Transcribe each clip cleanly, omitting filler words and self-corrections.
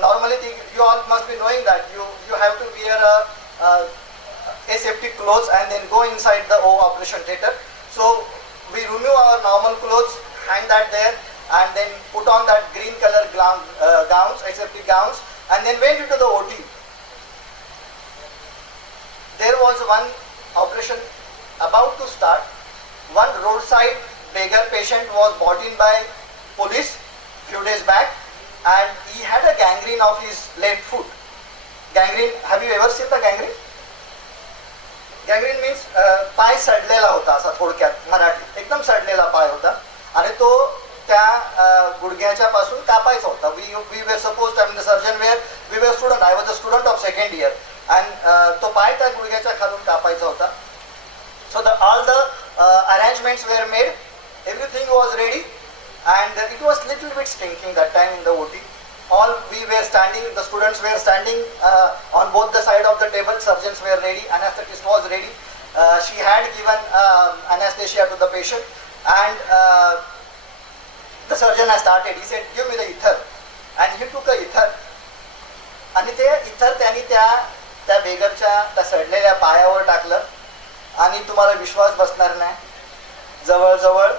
Normally you all must be knowing that you have to wear aseptic clothes and then go inside the operation theatre. So we remove our normal clothes, hang that there, and then put on that green color gowns, aseptic gowns, and then went into the OT. There was one operation about to start. One roadside beggar patient was brought in by police few days back, and he had a gangrene of his left foot. Gangrene, have you ever seen the gangrene? Gangrene means पाय सडलेला होता, असा थोडक्यात मराठी एकदम सडलेला पाय होता आणि तो त्या गुडघ्याच्या पासून कापायचा होता. we were supposed, I mean the surgeon we were student, I was a student of second year, and तो पाय त्या गुडघ्याच्या खालून कापायचा होता. So all the arrangements were made, everything was ready, and it was little bit stinking that time in the OT. All we were standing, the students were standing on both the side of the table, surgeons were ready, anesthetist was ready. She had given anesthesia to the patient, and the surgeon has started. He said, give me the ether, and he took a ether, आणि ते ether त्यांनी त्या बेगरच्या त्या सडलेल्या पायावर टाकलं, आणि तुम्हाला विश्वास बसणार नाही, जवळजवळ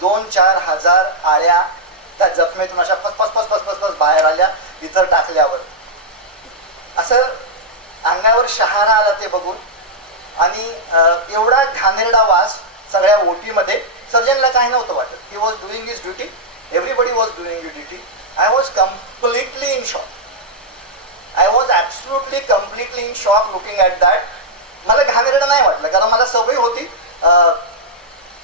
2-4 हजार आळ्या त्या जखमेतून अशा फसफस बाहेर आल्या इतर टाकल्यावर. असं अंगावर शहारा आला ते बघून, आणि एवढा घाणेरडा वास सगळ्या ओटीमध्ये. सर्जनला काही नव्हतं वाटत. He was doing his duty, everybody was doing his duty. I was completely in shock. I was absolutely completely in shock looking at that. मला घाणेरडं नाही वाटलं, कारण मला सवय होती.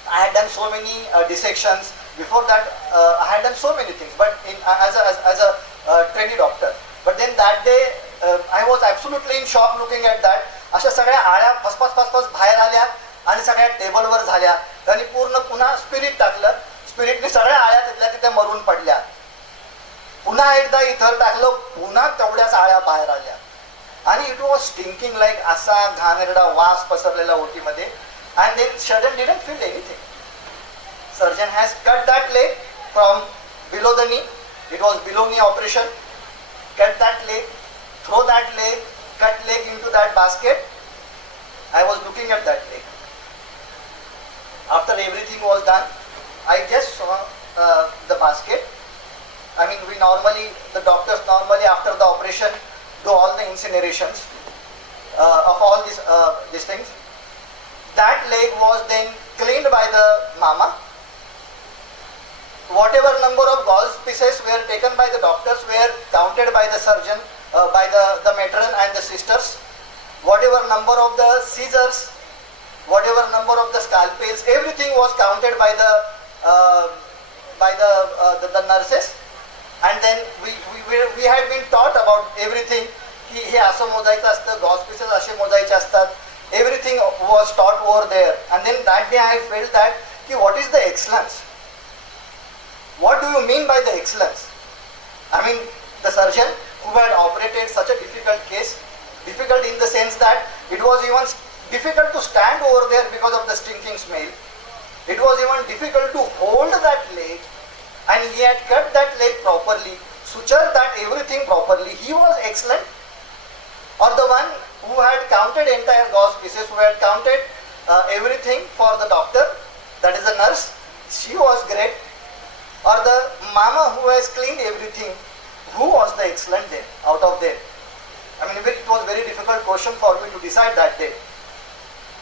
I had done so many dissections before that. I had done so many things, but as a trainee doctor. But then that day I was absolutely in shock looking at that. अशा सगळ्या आळ्या फसफस बाहेर आल्या आणि सगळ्या टेबलवर झाल्या. त्यांनी पूर्ण पुन्हा स्पिरिट टाकलं. स्पिरिटने सगळ्या आळ्या तिथल्या तिथे मरून पडल्या. पुन्हा एकदा इथर टाकलं, पुन्हा तेवढ्याच आळ्या बाहेर आल्या, आणि इट वॉज स्टिंकिंग लाईक असा घाणेरडा वास पसरलेला ओटीमध्ये. And then surgeon didn't feel anything. Surgeon has cut that leg from below the knee. It was below knee operation. Cut that leg, throw that leg, cut leg into that basket. I was looking at that leg. After everything was done, I just saw the basket. I mean, the doctors normally after the operation do all the incinerations of all these things. That leg was then cleaned by the mama. Whatever number of gauze pieces were taken by the doctors were counted by the surgeon, by the matron and the sisters. Whatever number of the scissors, whatever number of the scalpels, everything was counted by the nurses. And then we had been taught about everything. हे असं मोजायचं असतं, gauge pieces असे मोजायचे असतात. Everything was taught over there. And then that day I felt that, what is the excellence? What do you mean by the excellence? I mean, the surgeon who had operated such a difficult case, difficult in the sense that it was even difficult to stand over there because of the stinking smell. It was even difficult to hold that leg, and he had cut that leg properly, sutured that everything properly. He was excellent. Or the one who had counted entire gauze pieces, who had counted everything for the doctor, that is the nurse, she was great. Or the mama who has cleaned everything, who was the excellent there, out of them? I mean, it was very difficult question for me to decide that day.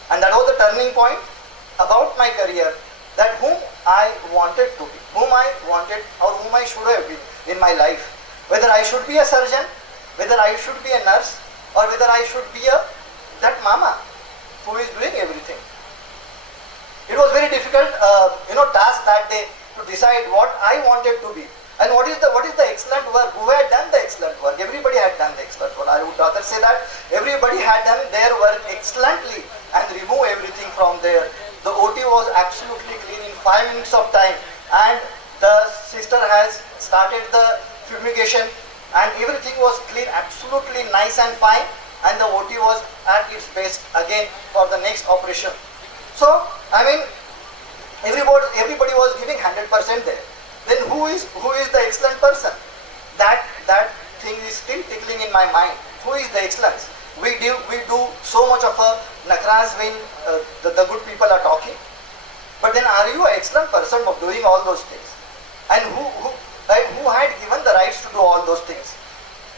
And that was the turning point about my career, that whom I wanted to be, whom I wanted or whom I should have been in my life. Whether I should be a surgeon, whether I should be a nurse, or whether I should be that mama who is doing everything. It was very difficult, task that day to decide what I wanted to be, and what is the excellent work. Who had done the excellent work? Everybody had done the excellent work. I would rather say that everybody had done their work excellently and remove everything from there. The OT was absolutely clean in 5 minutes of time, and the sister has started the fumigation. And everything was clean, absolutely nice and fine, and the OT was at its best again for the next operation. So, I mean, everybody was giving 100% there. Then who is the excellent person? That is still tickling in my mind. Who is the excellence? We do so much of a nakras when the good people are talking. But then are you an excellent person of doing all those things? And who had given the rights to do all those things?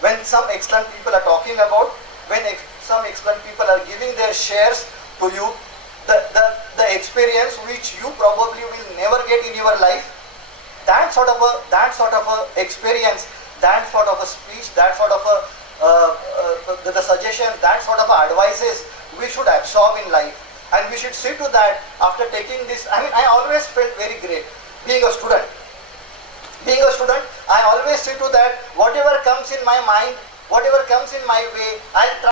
When some excellent people are talking about, when some excellent people are giving their shares to you, the experience which you probably will never get in your life, that sort of a experience, that sort of a speech, that sort of the suggestions, that sort of advices we should absorb in life. And we should see to that after taking this. I mean, I always felt very great being a student. Being a student, I always see to that whatever comes in my mind, whatever comes in my way, I'll try.